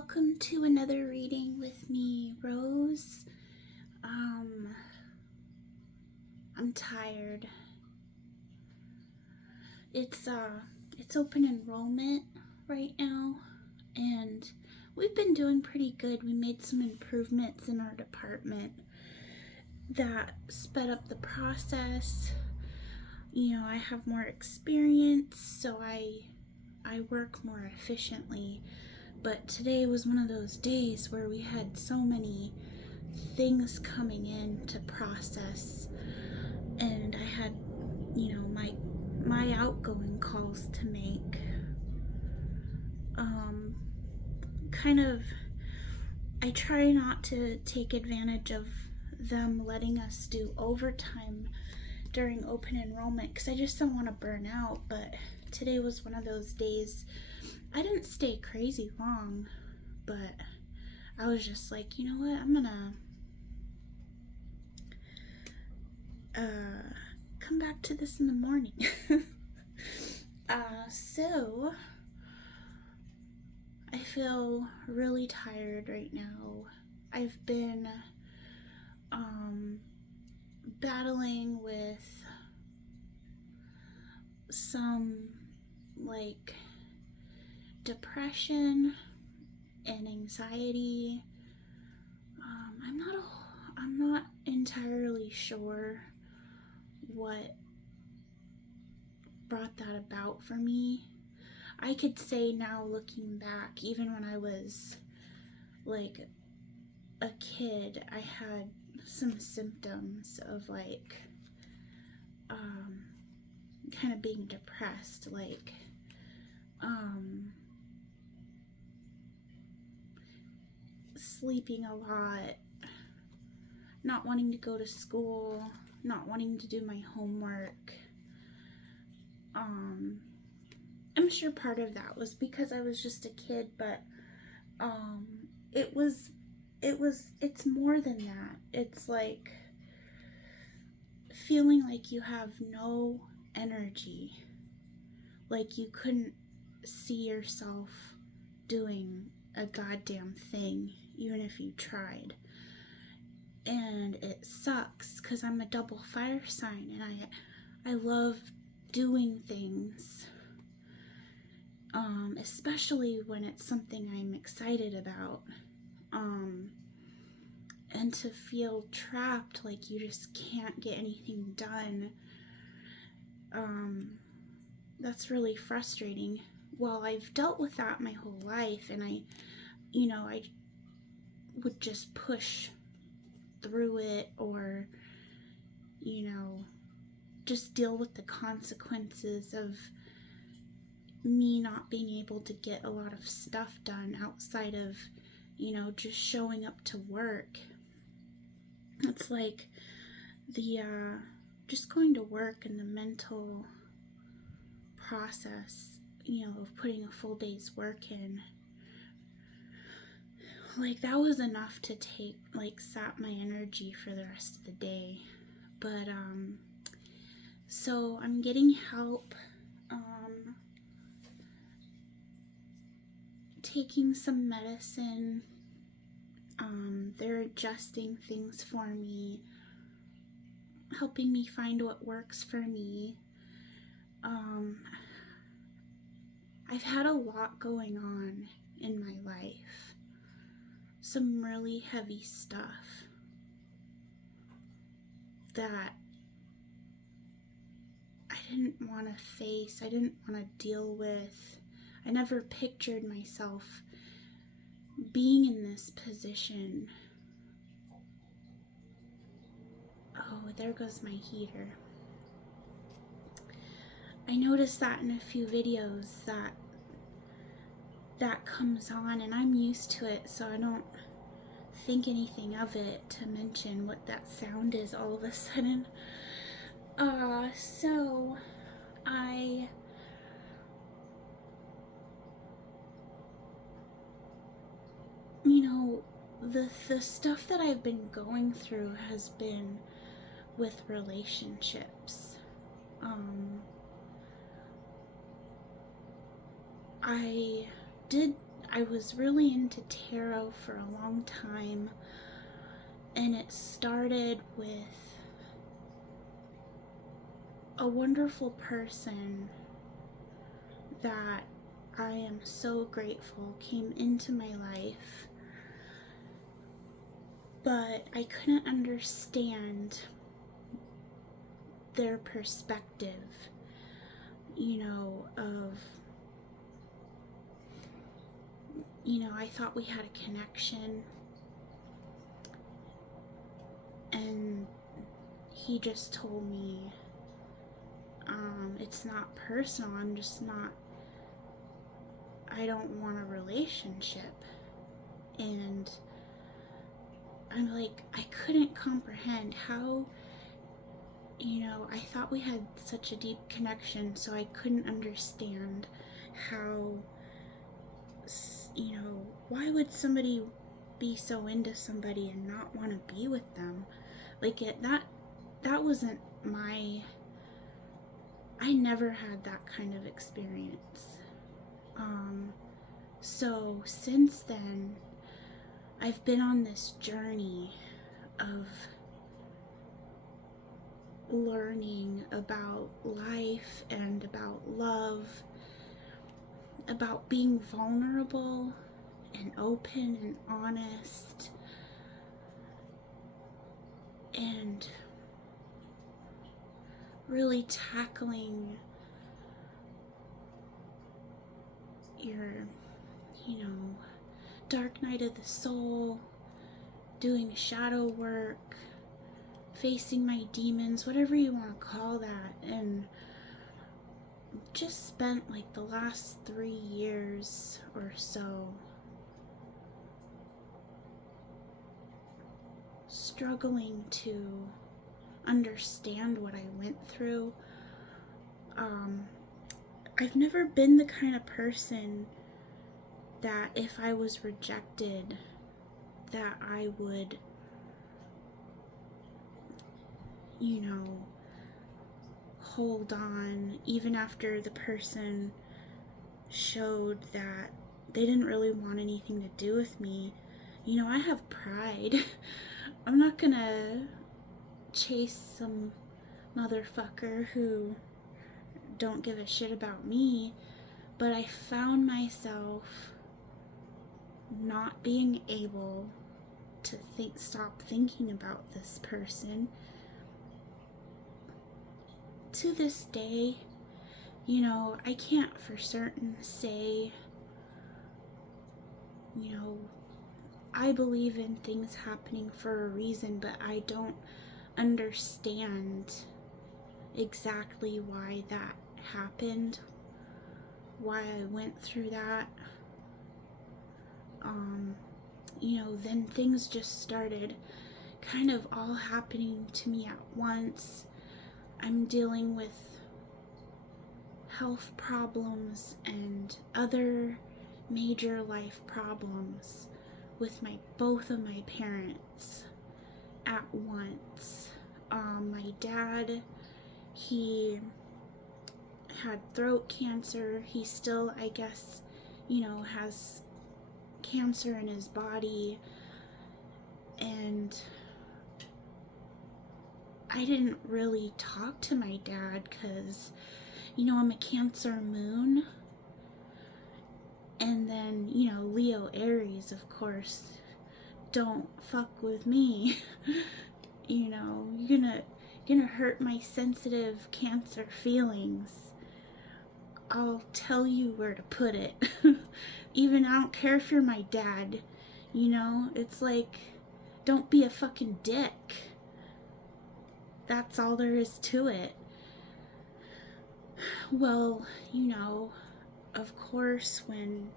welcome to another reading with me, Rose. I'm tired. It's open enrollment right now, and we've been doing pretty good. We made some improvements in our department that sped up the process. I have more experience, so I work more efficiently. But today was one of those days where we had so many things coming in to process, and I had, my outgoing calls to make. Kind of, I try not to take advantage of them letting us do overtime during open enrollment because I just don't want to burn out. But today was one of those days. I didn't stay crazy long, but I was just like, you know what, I'm gonna come back to this in the morning. So I feel really tired right now. I've been battling with some depression and anxiety. I'm not entirely sure what brought that about for me. I could say now, looking back, even when I was a kid, I had some symptoms of kind of being depressed, sleeping a lot, not wanting to go to school, not wanting to do my homework. I'm sure part of that was because I was just a kid, but it's more than that. It's like feeling like you have no energy, like you couldn't see yourself doing a goddamn thing even if you tried. And it sucks because I'm a double fire sign and I love doing things, especially when it's something I'm excited about. And to feel trapped, like you just can't get anything done, that's really frustrating. Well, I've dealt with that my whole life, and I would just push through it, or just deal with the consequences of me not being able to get a lot of stuff done outside of just showing up to work. It's like the just going to work and the mental process of putting a full day's work in, that was enough to sap my energy for the rest of the day. But so I'm getting help, taking some medicine. They're adjusting things for me, helping me find what works for me. I've had a lot going on in my life, some really heavy stuff that I didn't want to face, I didn't want to deal with. I never pictured myself being in this position. Oh, there goes my heater. I noticed that in a few videos that comes on, and I'm used to it, so I don't think anything of it to mention what that sound is all of a sudden. So the stuff that I've been going through has been with relationships. I I was really into tarot for a long time, and it started with a wonderful person that I am so grateful came into my life, but I couldn't understand their perspective, I thought we had a connection, and he just told me, it's not personal, I don't want a relationship. And I'm like, I couldn't comprehend how, I thought we had such a deep connection, so I couldn't understand how, why would somebody be so into somebody and not want to be with them? Like, that wasn't I never had that kind of experience. So since then, I've been on this journey of learning about life and about love, about being vulnerable and open and honest, and really tackling your, dark night of the soul, doing shadow work, facing my demons, whatever you want to call that. And just spent like the last 3 years or so struggling to understand what I went through. I've never been the kind of person that if I was rejected, that I would, hold on even after the person showed that they didn't really want anything to do with me. I have pride. I'm not gonna chase some motherfucker who don't give a shit about me, but I found myself not being able to stop thinking about this person. To this day, I can't for certain say, I believe in things happening for a reason, but I don't understand exactly why that happened, why I went through that. Then things just started kind of all happening to me at once. I'm dealing with health problems and other major life problems with both of my parents at once. My dad, he had throat cancer. He still, I guess, has cancer in his body, and I didn't really talk to my dad because, I'm a Cancer moon, and then, Leo Aries, of course, don't fuck with me. You're gonna hurt my sensitive Cancer feelings. I'll tell you where to put it. Even I don't care if you're my dad, it's like, don't be a fucking dick. That's all there is to it. Well, of course, when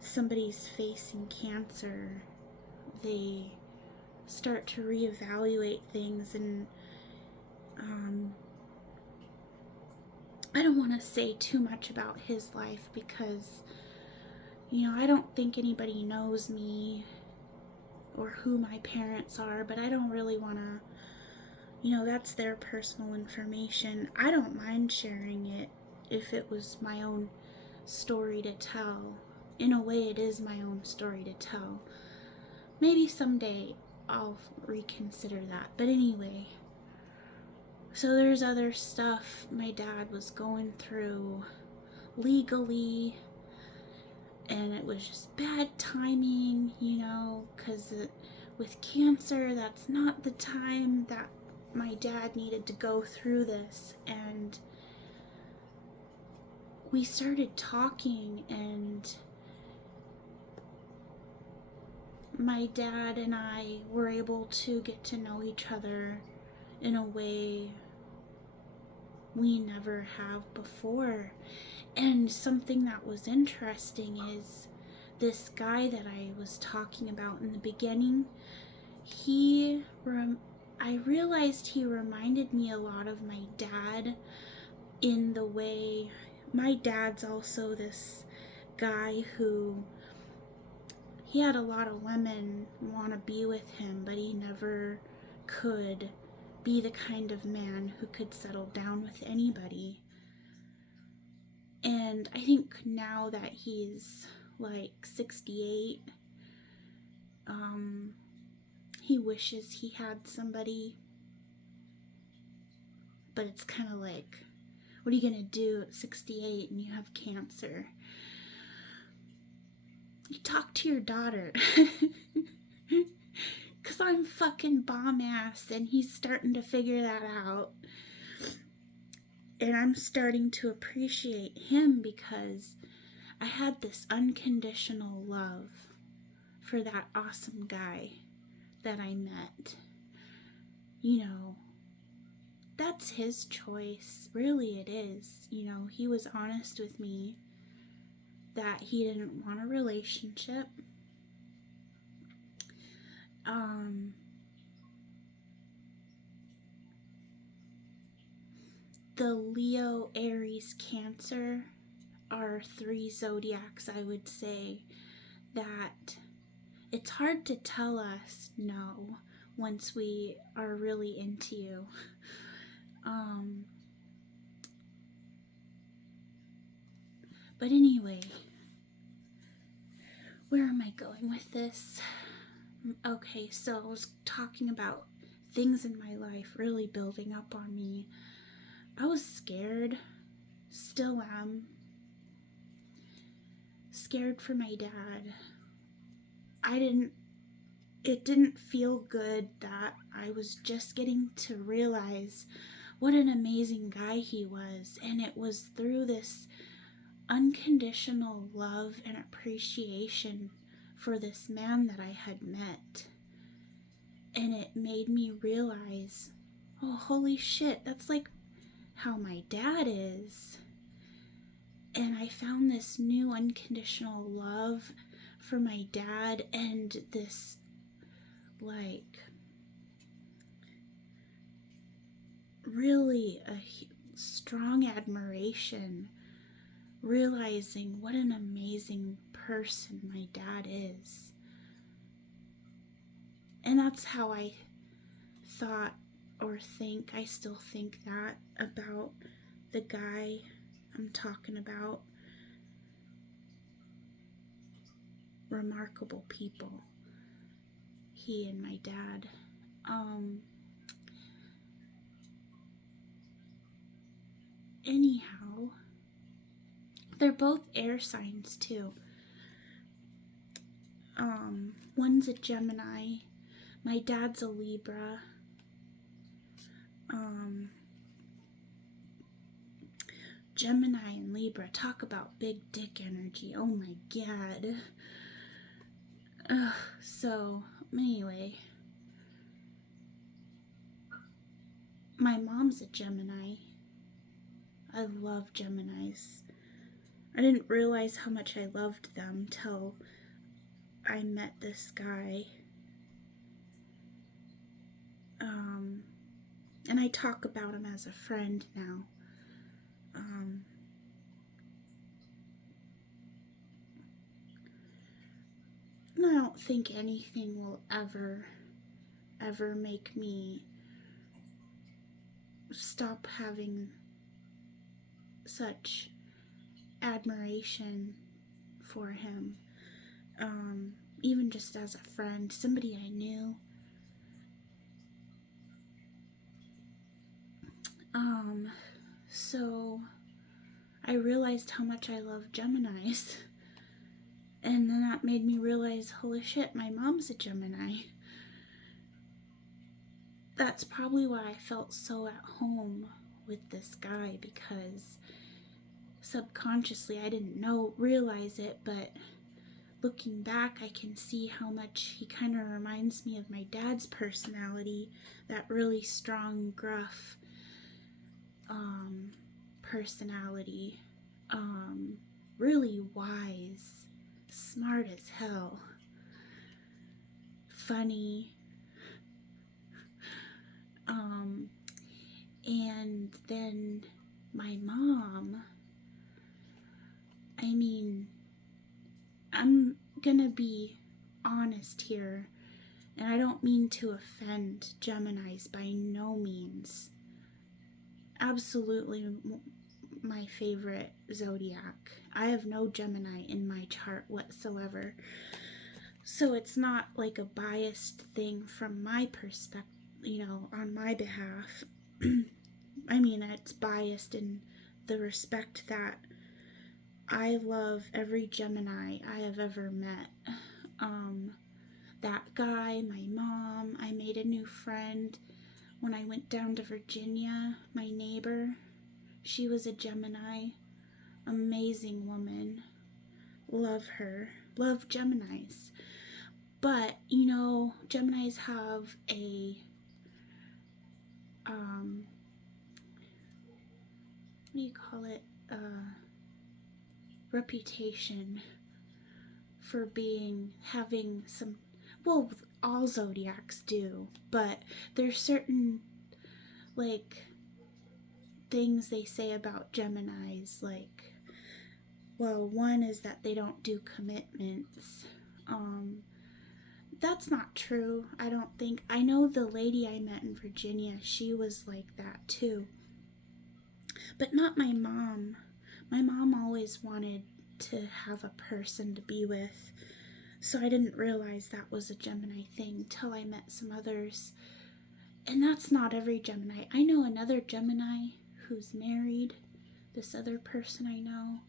somebody's facing cancer, they start to reevaluate things, and I don't want to say too much about his life because, I don't think anybody knows me or who my parents are, but I don't really want to, that's their personal information. I don't mind sharing it if it was my own story to tell. in a way, it is my own story to tell. Maybe someday I'll reconsider that. But anyway, so there's other stuff my dad was going through legally, and it was just bad timing, you know, because with cancer, that's not the time that my dad needed to go through this. And we started talking, and my dad and I were able to get to know each other in a way we never have before. And something that was interesting is this guy that I was talking about in the beginning, I realized he reminded me a lot of my dad in the way my dad's also this guy who he had a lot of women want to be with him, but he never could be the kind of man who could settle down with anybody. And I think now that he's like 68, he wishes he had somebody, but it's kind of like, what are you gonna do at 68 and you have cancer? You talk to your daughter. Because I'm fucking bomb ass, and he's starting to figure that out. And I'm starting to appreciate him because I had this unconditional love for that awesome guy that I met. You know, that's his choice. Really, it is. You know, he was honest with me that he didn't want a relationship. The Leo, Aries, Cancer are 3 zodiacs, I would say, that it's hard to tell us no once we are really into you. But anyway, where am I going with this? Okay, so I was talking about things in my life really building up on me. I was scared, still am. Scared for my dad. It didn't feel good that I was just getting to realize what an amazing guy he was. And it was through this unconditional love and appreciation for this man that I had met. And it made me realize, oh, holy shit, that's like how my dad is. And I found this new unconditional love for my dad, and this like really a strong admiration, realizing what an amazing person my dad is. And that's how I thought or think, I still think that about the guy I'm talking about. Remarkable people, he and my dad. Anyhow, they're both air signs too. One's a Gemini, my dad's a Libra. Gemini and Libra, talk about big dick energy. Oh my god. So anyway, my mom's a Gemini. I love Geminis. I didn't realize how much I loved them till I met this guy. And I talk about him as a friend now. And I don't think anything will ever make me stop having such admiration for him, even just as a friend, somebody I knew. So I realized how much I love Geminis. And then that made me realize, holy shit, my mom's a Gemini. That's probably why I felt so at home with this guy, because subconsciously I didn't realize it, but looking back I can see how much he kind of reminds me of my dad's personality, that really strong, gruff personality, really wise, smart as hell, funny, and then my mom, I mean, I'm gonna be honest here, and I don't mean to offend Geminis by no means. Absolutely my favorite zodiac. I have no Gemini in my chart whatsoever. So it's not like a biased thing from my perspective, on my behalf. I mean, it's biased in the respect that I love every Gemini I have ever met. That guy, my mom, I made a new friend when I went down to Virginia. My neighbor, she was a Gemini. Amazing woman. Love her. Love Geminis. But, Geminis have a, what do you call it? Reputation for having some, well, all zodiacs do, but there's certain, things they say about Geminis, well, one is that they don't do commitments. That's not true, I don't think. I know the lady I met in Virginia, she was like that too. But not my mom. My mom always wanted to have a person to be with, so I didn't realize that was a Gemini thing till I met some others. And that's not every Gemini. I know another Gemini who's married, this other person I know.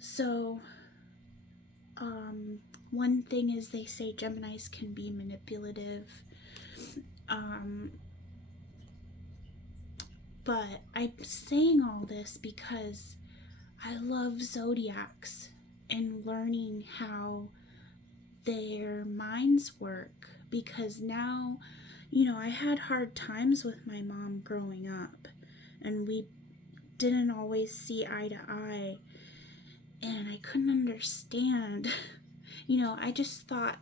So, one thing is they say Geminis can be manipulative. But I'm saying all this because I love zodiacs and learning how their minds work, because now, I had hard times with my mom growing up, and we didn't always see eye to eye, and I couldn't understand. I just thought,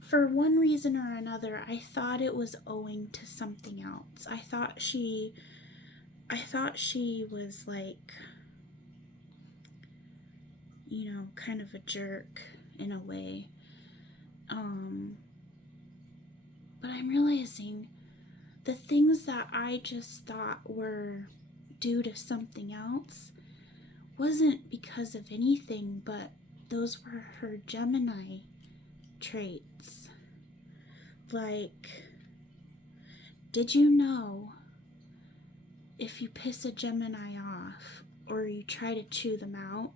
for one reason or another, I thought it was owing to something else. I thought she was kind of a jerk in a way. But I'm realizing the things that I just thought were due to something else wasn't because of anything, but those were her Gemini traits. Did you know if you piss a Gemini off or you try to chew them out,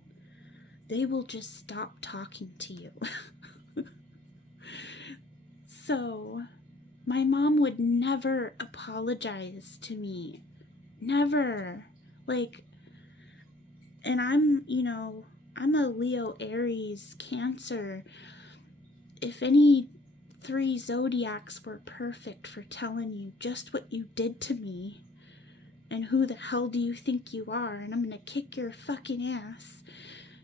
they will just stop talking to you? So, my mom would never apologize to me. Never. And I'm a Leo, Aries, Cancer. If any 3 zodiacs were perfect for telling you just what you did to me, and who the hell do you think you are, and I'm gonna kick your fucking ass.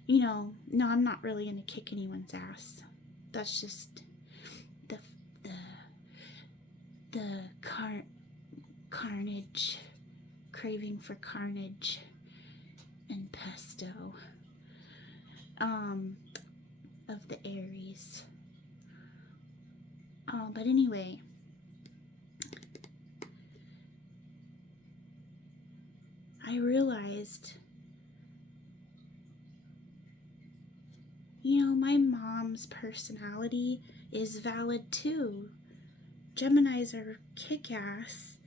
No, I'm not really gonna kick anyone's ass. That's just the carnage, craving for carnage and pesto of the Aries. But anyway, I realized, my mom's personality is valid too. Geminis are kick-ass,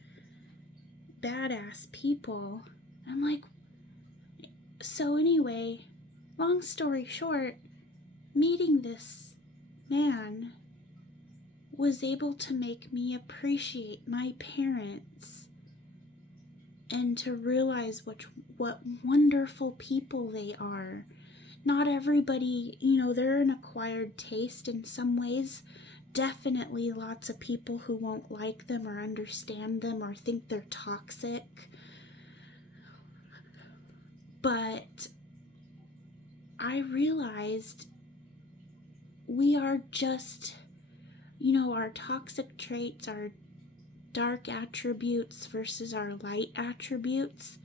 badass people. I'm like, so anyway, long story short, meeting this man was able to make me appreciate my parents and to realize what wonderful people they are. Not everybody, they're an acquired taste in some ways. Definitely lots of people who won't like them or understand them or think they're toxic. But I realized we are just, our toxic traits, our dark attributes versus our light attributes.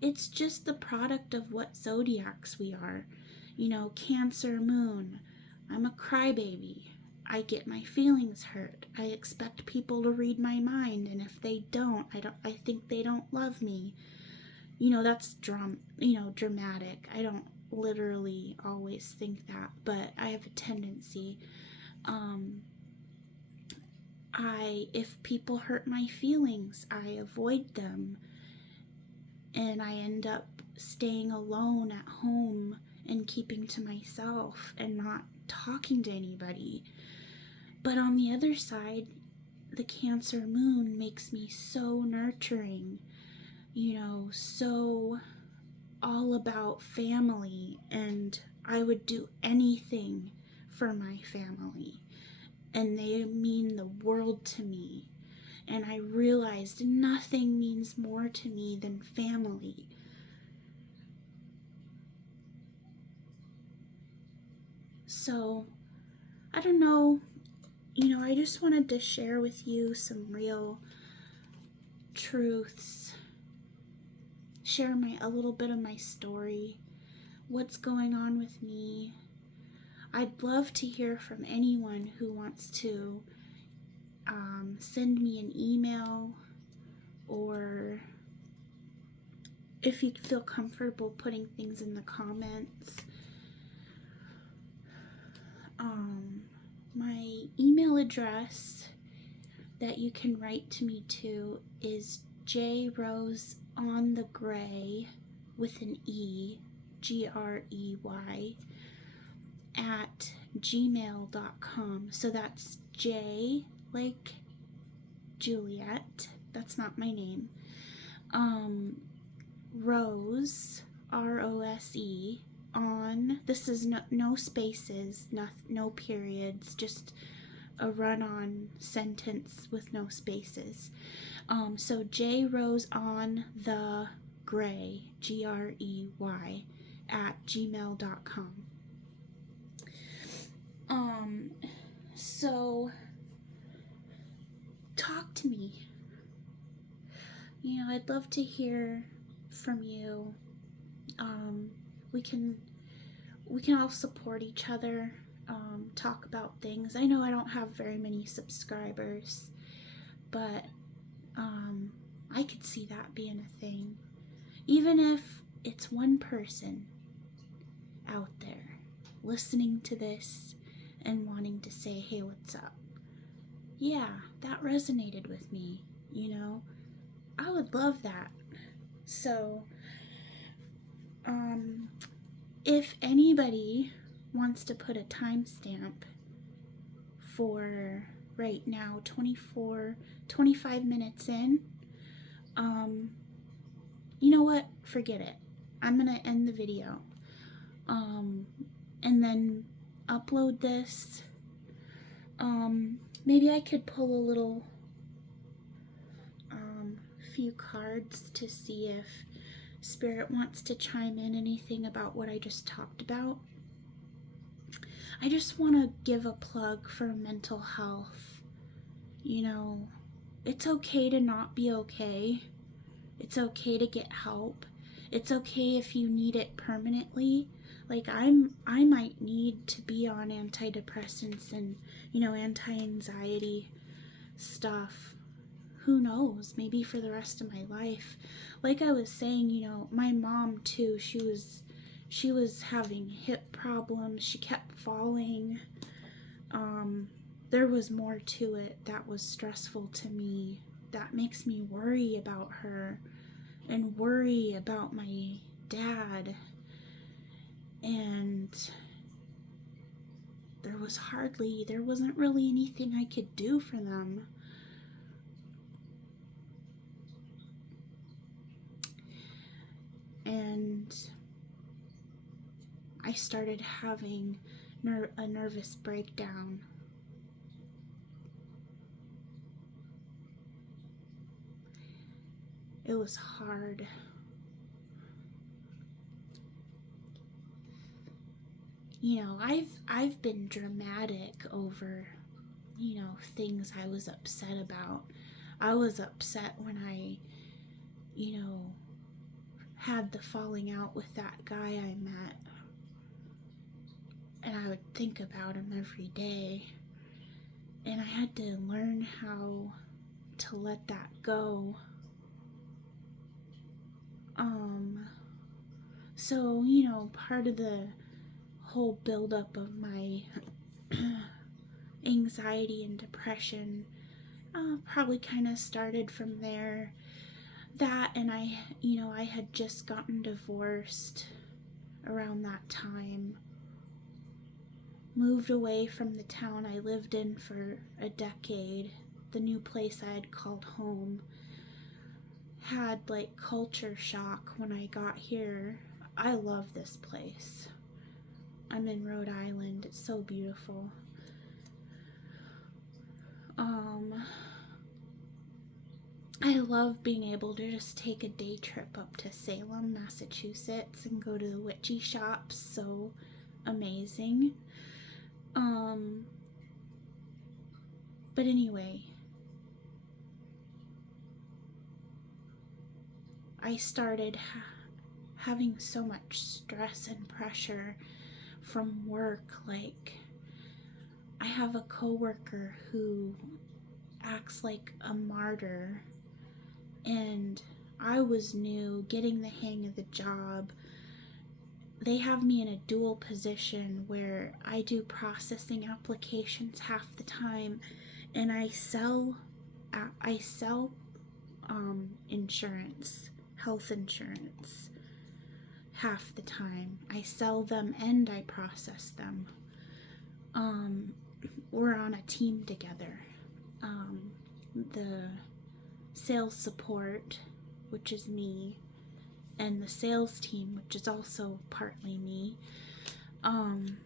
It's just the product of what zodiacs we are. Cancer moon. I'm a crybaby. I get my feelings hurt. I expect people to read my mind, and if they don't, I think they don't love me. That's dramatic. I don't literally always think that, but I have a tendency. If people hurt my feelings, I avoid them, and I end up staying alone at home and keeping to myself and not talking to anybody. But on the other side, the Cancer moon makes me so nurturing, so all about family, and I would do anything for my family, and they mean the world to me. And I realized nothing means more to me than family. So, I don't know, I just wanted to share with you some real truths, share a little bit of my story, what's going on with me. I'd love to hear from anyone who wants to send me an email, or if you feel comfortable putting things in the comments. My email address that you can write to me to is jroseonthegray with an E, Grey, at gmail.com. So that's J like Juliet, that's not my name, Rose, Rose, on, this is no spaces, no periods, just a run-on sentence with no spaces. So jroseonthegray, Grey, at gmail.com. So talk to me. I'd love to hear from you. We can all support each other, talk about things. I know I don't have very many subscribers, but I could see that being a thing. Even if it's one person out there listening to this and wanting to say, hey, what's up? Yeah, that resonated with me, I would love that. So, if anybody wants to put a timestamp for right now, 25 minutes in, you know what? Forget it. I'm gonna end the video, and then upload this. Maybe I could pull a little few cards to see if Spirit wants to chime in anything about what I just talked about. I just want to give a plug for mental health. It's okay to not be okay. It's okay to get help. It's okay if you need it permanently. Like I might need to be on antidepressants and, anti-anxiety stuff. Who knows? Maybe for the rest of my life. Like I was saying, my mom too, she was having hip problems. She kept falling. There was more to it that was stressful to me. That makes me worry about her and worry about my dad. And there wasn't really anything I could do for them. And I started having a nervous breakdown. It was hard. You know, I've been dramatic over, things I was upset about. I was upset when I, had the falling out with that guy I met. And I would think about him every day. And I had to learn how to let that go. So, part of the whole buildup of my anxiety and depression probably kind of started from there. That, and I had just gotten divorced around that time. Moved away from the town I lived in for a decade, the new place I had called home. Had like culture shock when I got here. I love this place. I'm in Rhode Island. It's so beautiful. I love being able to just take a day trip up to Salem, Massachusetts and go to the witchy shops. So amazing. But anyway, I started having so much stress and pressure from work. Like, I have a coworker who acts like a martyr, and I was new, getting the hang of the job. They have me in a dual position where I do processing applications half the time, and I sell insurance, health insurance, half the time. I sell them and I process them. We're on a team together. The sales support, which is me, and the sales team, which is also partly me. And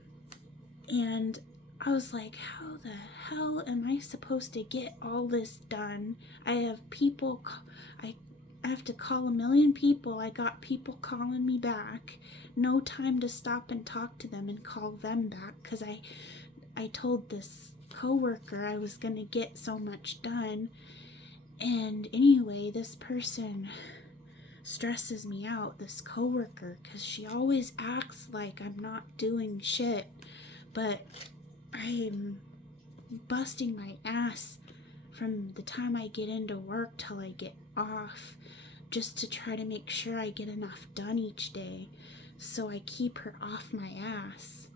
I was like, how the hell am I supposed to get all this done? I have people, I have to call a million people. I got people calling me back. No time to stop and talk to them and call them back, because I told this coworker I was gonna get so much done. And anyway, this person stresses me out, this coworker, because she always acts like I'm not doing shit, but I'm busting my ass from the time I get into work till I get off, just to try to make sure I get enough done each day, so I keep her off my ass.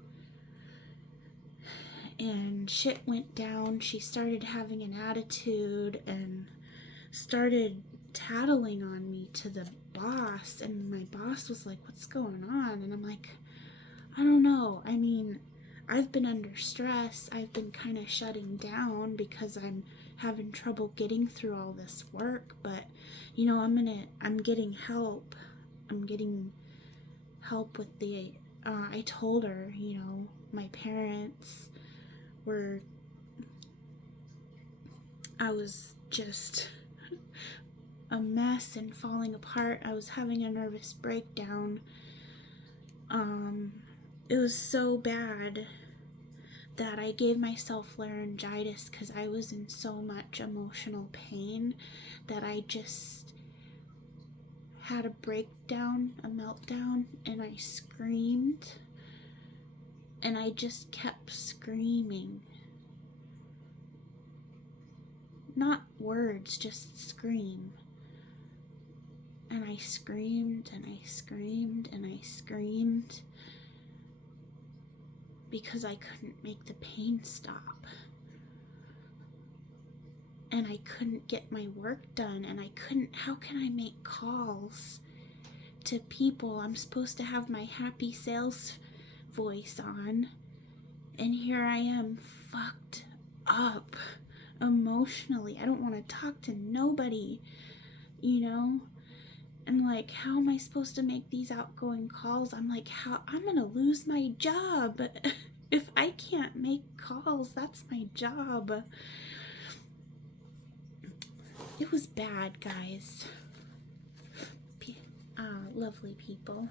And shit went down. She started having an attitude and started tattling on me to the boss, and my boss was like, what's going on? And I'm like, I don't know. I mean, I've been under stress. I've been kind of shutting down because I'm having trouble getting through all this work, but I'm getting help. I'm getting help with the I told her, my parents were, I was just a mess and falling apart. I was having a nervous breakdown. It was so bad that I gave myself laryngitis because I was in so much emotional pain that I just had a breakdown, a meltdown, and I screamed. And I just kept screaming. Not words, just scream. And I screamed and I screamed and I screamed. because I couldn't make the pain stop. And I couldn't get my work done, and how can I make calls to people? I'm supposed to have my happy sales voice on, and here I am fucked up emotionally. I don't want to talk to nobody, you know? And like, how am I supposed to make these outgoing calls? I'm like, I'm gonna lose my job. If I can't make calls, that's my job. It was bad, guys. Lovely people.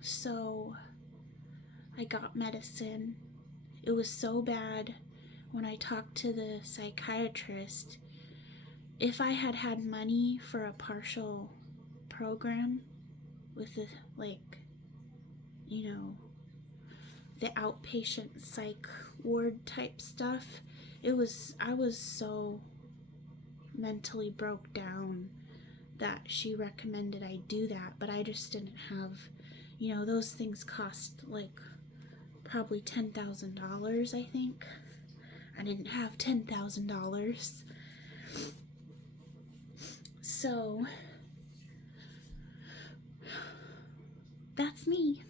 So I got medicine. It was so bad when I talked to the psychiatrist. If I had had money for a partial program with the, like, you know, the outpatient psych ward type stuff, I was so mentally broke down that she recommended I do that, but I just didn't have, you know, those things cost like probably $10,000, I think. I didn't have $10,000. So that's me.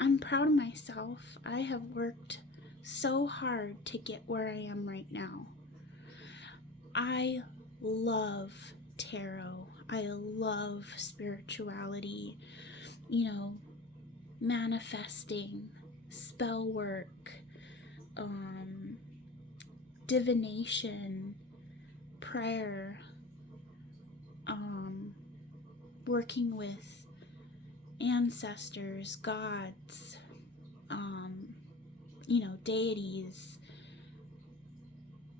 I'm proud of myself. I have worked so hard to get where I am right now. I love tarot. I love spirituality, you know, manifesting, spell work, divination, prayer, working with ancestors, gods, you know, deities,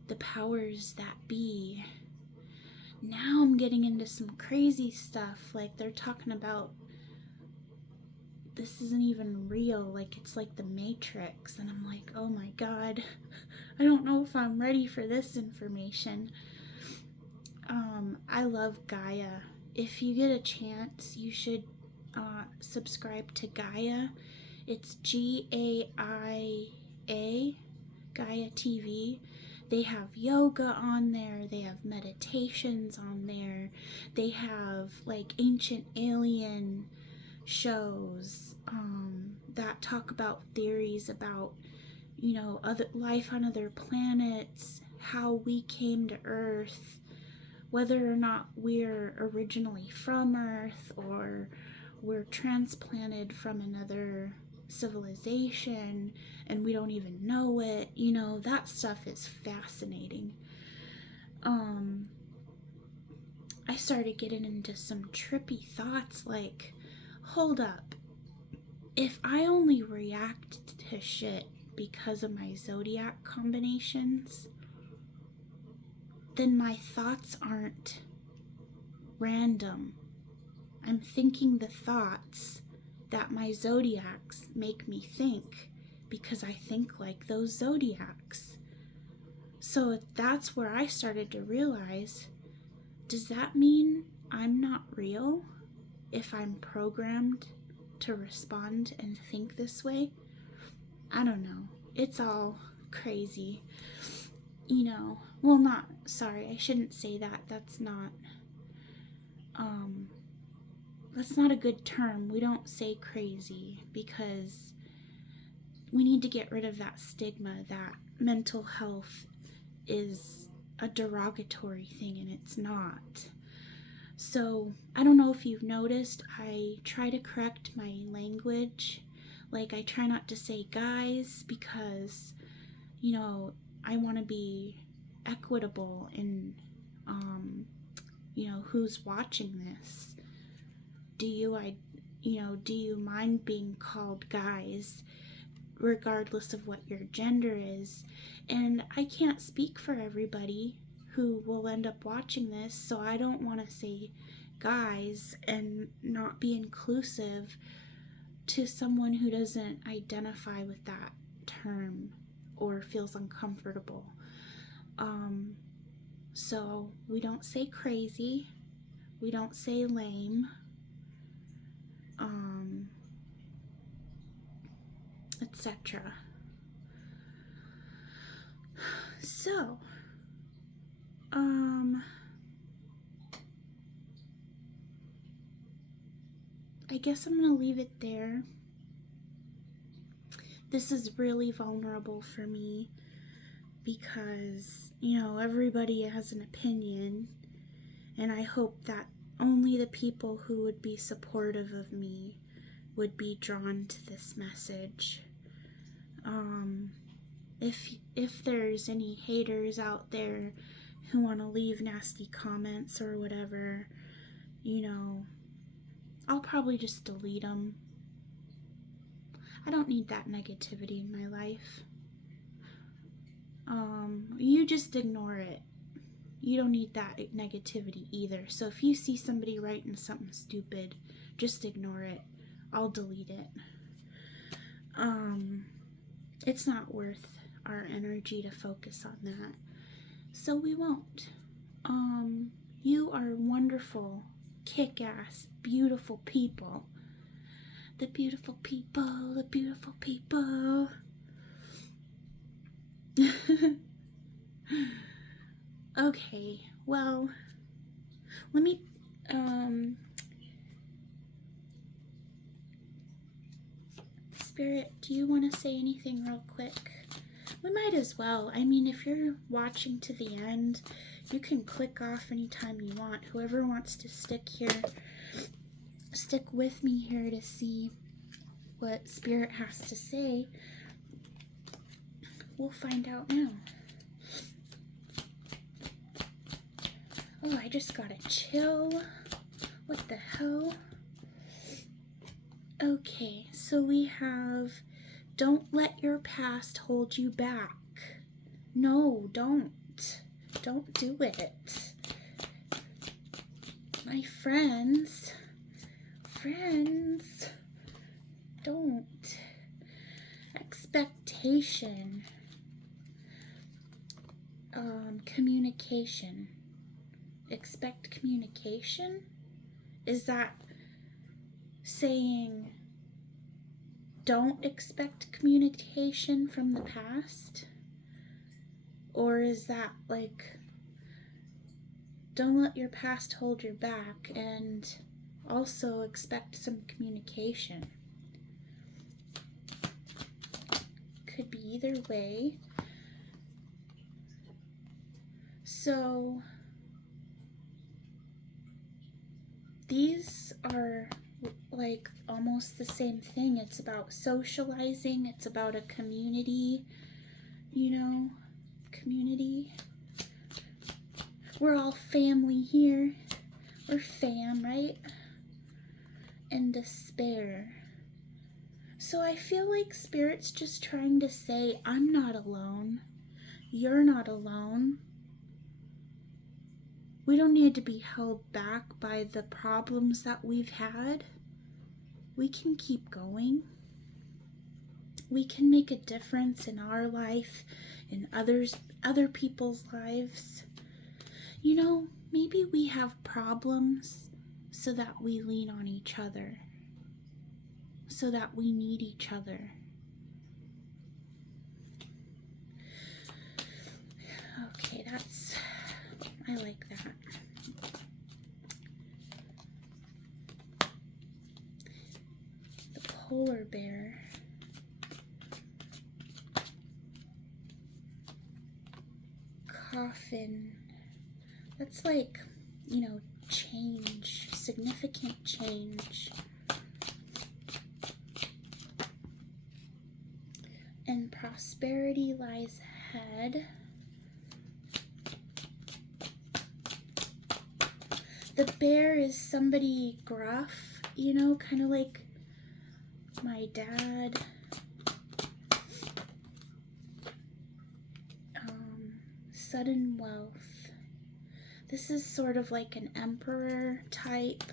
the powers that be. Now I'm getting into some crazy stuff, like they're talking about this isn't even real, like it's like the Matrix, and I'm like, oh my god, I don't know if I'm ready for this information. I love Gaia. If you get a chance, you should subscribe to Gaia. It's GAIA, Gaia TV. They have yoga on there, they have meditations on there, they have like ancient alien shows that talk about theories about, you know, other life on other planets, how we came to Earth, whether or not we're originally from Earth or we're transplanted from another civilization and we don't even know it. You know, that stuff is fascinating. I started getting into some trippy thoughts like, hold up, if I only react to shit because of my zodiac combinations, then my thoughts aren't random. I'm thinking the thoughts that my zodiacs make me think because I think like those zodiacs. So that's where I started to realize, does that mean I'm not real if I'm programmed to respond and think this way? I don't know. It's all crazy. You know, well, not, sorry, I shouldn't say that. That's not a good term. We don't say crazy because we need to get rid of that stigma that mental health is a derogatory thing, and it's not. So I don't know if you've noticed, I try to correct my language. Like, I try not to say guys because, you know, I want to be equitable in you know, who's watching this. Do you mind being called guys regardless of what your gender is? And I can't speak for everybody who will end up watching this, so I don't want to say guys and not be inclusive to someone who doesn't identify with that term or feels uncomfortable. So we don't say crazy, we don't say lame, etc. So, I guess I'm gonna leave it there. This is really vulnerable for me because, everybody has an opinion, and I hope that only the people who would be supportive of me would be drawn to this message. If there's any haters out there who want to leave nasty comments or whatever, I'll probably just delete them. I don't need that negativity in my life. You just ignore it. You don't need that negativity either. So if you see somebody writing something stupid, just ignore it. I'll delete it. It's not worth our energy to focus on that. So we won't. You are wonderful, kick-ass, beautiful people. The beautiful people, the beautiful people. Okay, well, let me, Spirit, do you want to say anything real quick? We might as well. I mean, if you're watching to the end, you can click off anytime you want. Whoever wants to stick with me here to see what Spirit has to say, we'll find out now. Oh, I just got a chill. What the hell? Okay, so we have, don't let your past hold you back. No, don't. Don't do it. My friends, don't. Expectation. Communication. Expect communication? Is that saying don't expect communication from the past? Or is that like, don't let your past hold you back and also expect some communication? Could be either way. So these are like almost the same thing. It's about socializing, it's about a community, community. We're all family here. We're fam, right? And despair. So I feel like Spirit's just trying to say, I'm not alone. You're not alone. We don't need to be held back by the problems that we've had. We can keep going. We can make a difference in our life, in other people's lives. Maybe we have problems so that we lean on each other, so that we need each other. Okay, I like that. The polar bear. Coffin. That's like, change, significant change. And prosperity lies ahead. The bear is somebody gruff, kind of like my dad. Sudden wealth. This is sort of like an emperor type.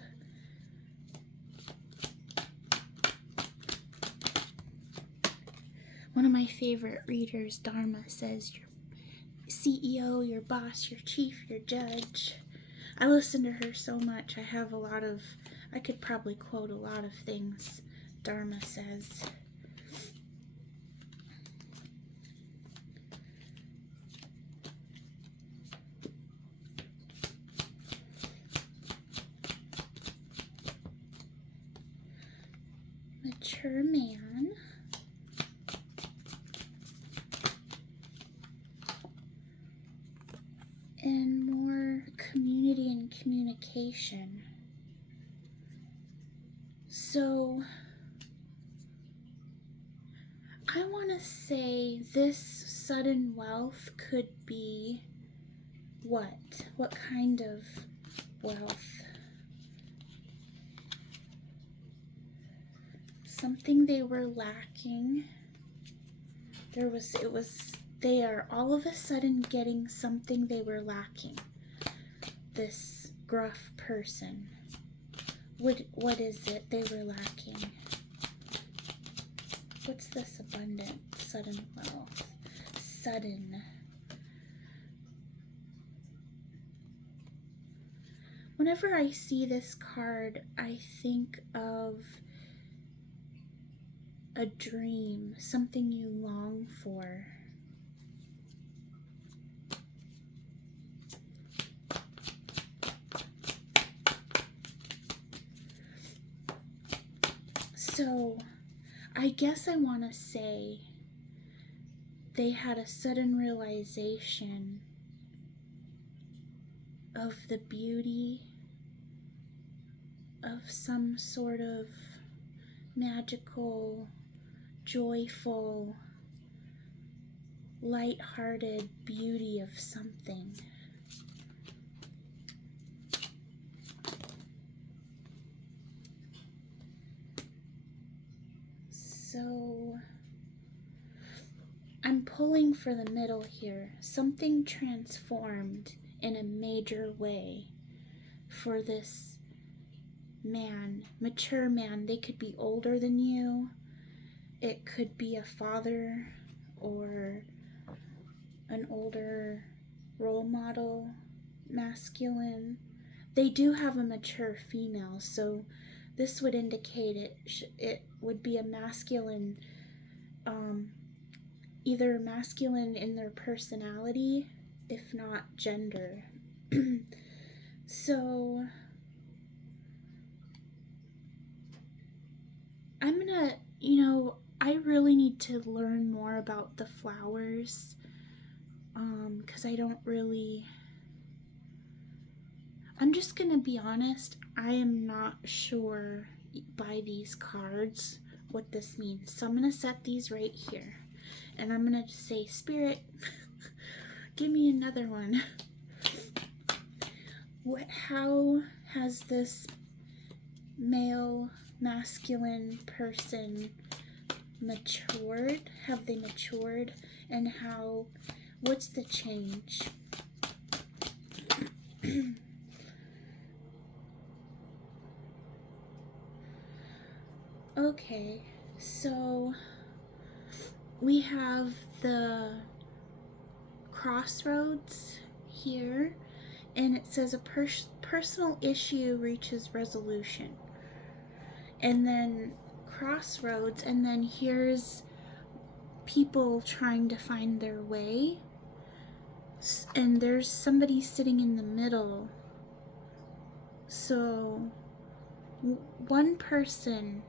One of my favorite readers, Dharma, says CEO, your boss, your chief, your judge. I listen to her so much. I could probably quote a lot of things Dharma says. Mature man. And more community and communication. So I want to say this sudden wealth could be what? What kind of wealth? Something they were lacking. They are all of a sudden getting something they were lacking. This gruff person. What is it they were lacking? What's this abundant, sudden wealth? Sudden. Whenever I see this card, I think of a dream, something you long for. So, I guess I want to say they had a sudden realization of the beauty of some sort of magical, joyful, light-hearted beauty of something. So I'm pulling for the middle here. Something transformed in a major way for this man, mature man. They could be older than you. It could be a father or an older role model, masculine. They do have a mature female, so this would indicate it would be a masculine, either masculine in their personality, if not gender. So I'm gonna, I really need to learn more about the flowers, because I don't really, I'm just gonna be honest, I am not sure by these cards what this means. So I'm gonna set these right here, and I'm gonna say, Spirit, give me another one. How has this male, masculine person matured? Have they matured? And what's the change? Okay, so we have the crossroads here, and it says a personal issue reaches resolution. And then crossroads, and then here's people trying to find their way. And there's somebody sitting in the middle. So one person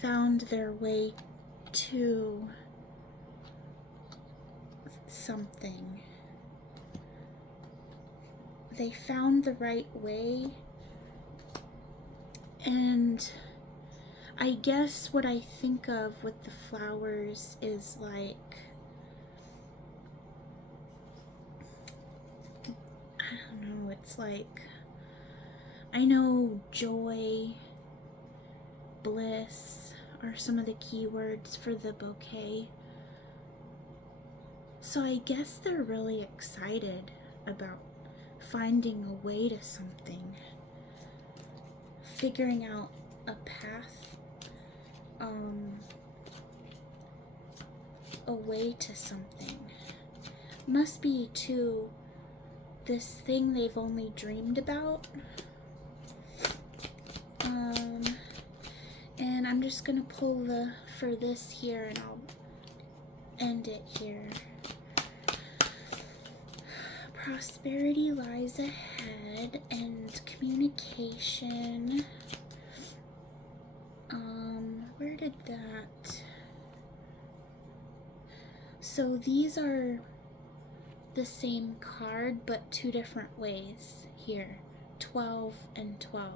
found their way to something. They found the right way, and I guess what I think of with the flowers is like, I don't know, it's like, I know joy, bliss are some of the keywords for the bouquet. So I guess they're really excited about finding a way to something, figuring out a path, a way to something. must be to this thing they've only dreamed about. And I'm just gonna pull for this here, and I'll end it here. Prosperity lies ahead, and communication. Where did that? So these are the same card, but two different ways here. 12 and 12.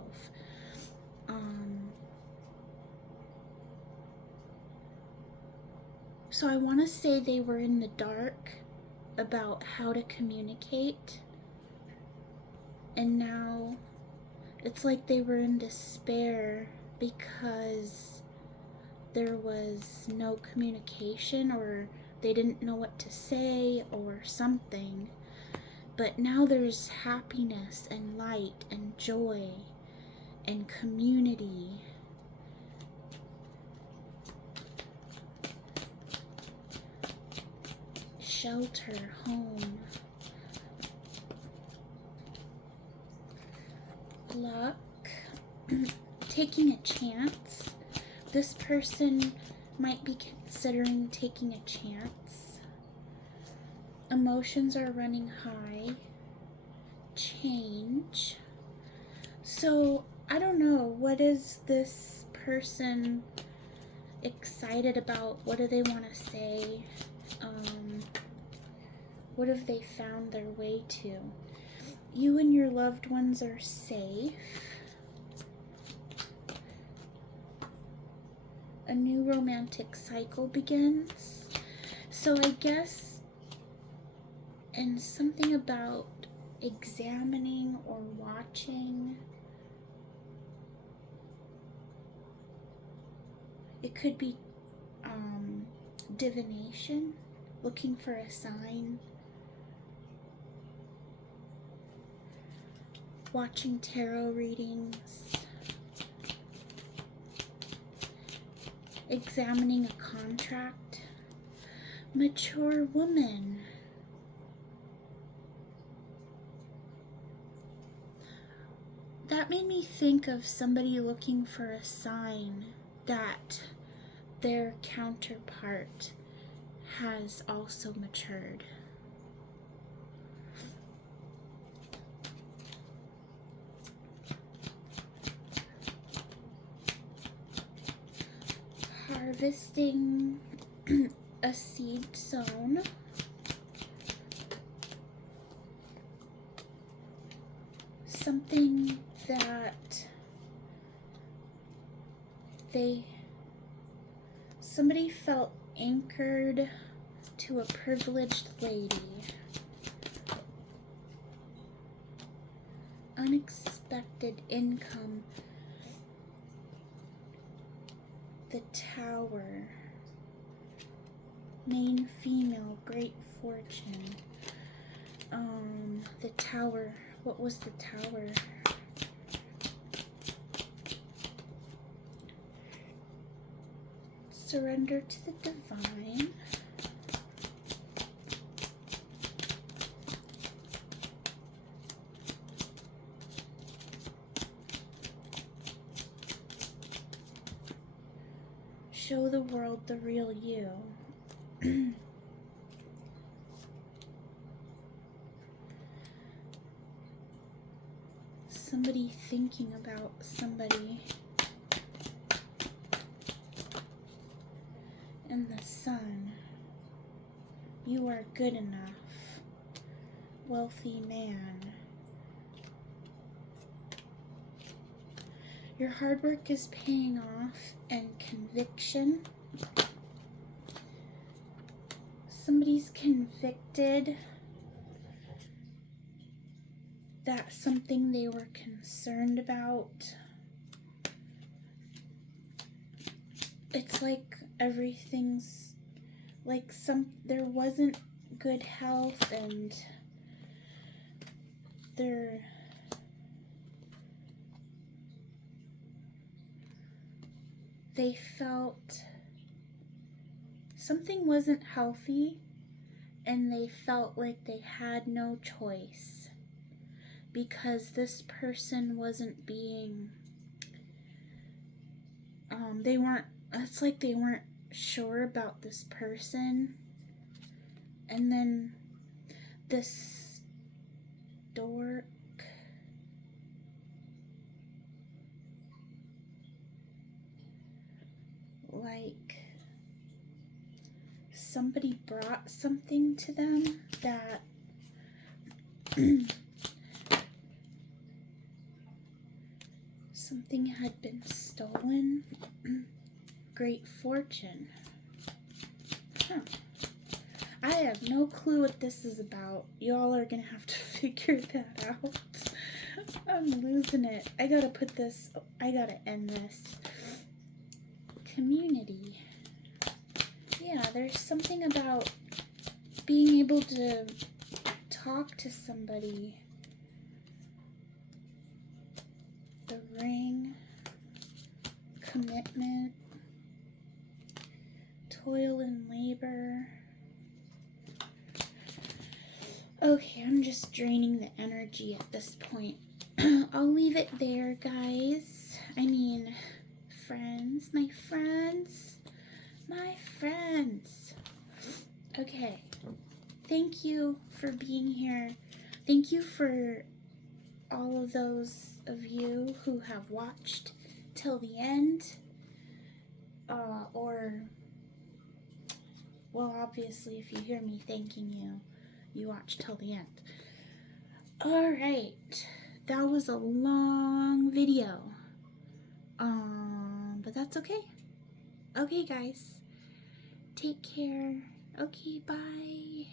So I want to say they were in the dark about how to communicate, and now it's like they were in despair because there was no communication, or they didn't know what to say or something. But now there's happiness and light and joy and community. Shelter, home. Luck. Taking a chance. This person might be considering taking a chance. Emotions are running high. Change. So, I don't know. What is this person excited about? What do they want to say? What have they found their way to? You and your loved ones are safe. A new romantic cycle begins. So I guess, and something about examining or watching. It could be divination, looking for a sign. Watching tarot readings. Examining a contract. Mature woman. That made me think of somebody looking for a sign that their counterpart has also matured. Harvesting a seed sown. Something that somebody felt anchored to a privileged lady. Unexpected income. The Tower. Main female, great fortune. The Tower. What was the Tower? Surrender to the divine. Show the world the real you. Somebody thinking about somebody. And the Sun. You are good enough. Wealthy man. Your hard work is paying off, and conviction. Somebody's convicted that something they were concerned about. It's like everything's like there wasn't good health, and they felt something wasn't healthy, and they felt like they had no choice because this person wasn't being, they weren't, it's like they weren't sure about this person. And then this dork, like, somebody brought something to them that something had been stolen. Great fortune. Huh. I have no clue what this is about. Y'all are gonna have to figure that out. I'm losing it. I gotta end this. Community. Yeah, there's something about being able to talk to somebody. The ring. Commitment. Toil and labor. Okay, I'm just draining the energy at this point. I'll leave it there, guys. I mean, friends, my friends, my friends. Okay, thank you for being here. Thank you for all of those of you who have watched till the end. Well, obviously, if you hear me thanking you, you watch till the end. Alright, that was a long video. But that's okay. Okay, guys. Take care. Okay, bye.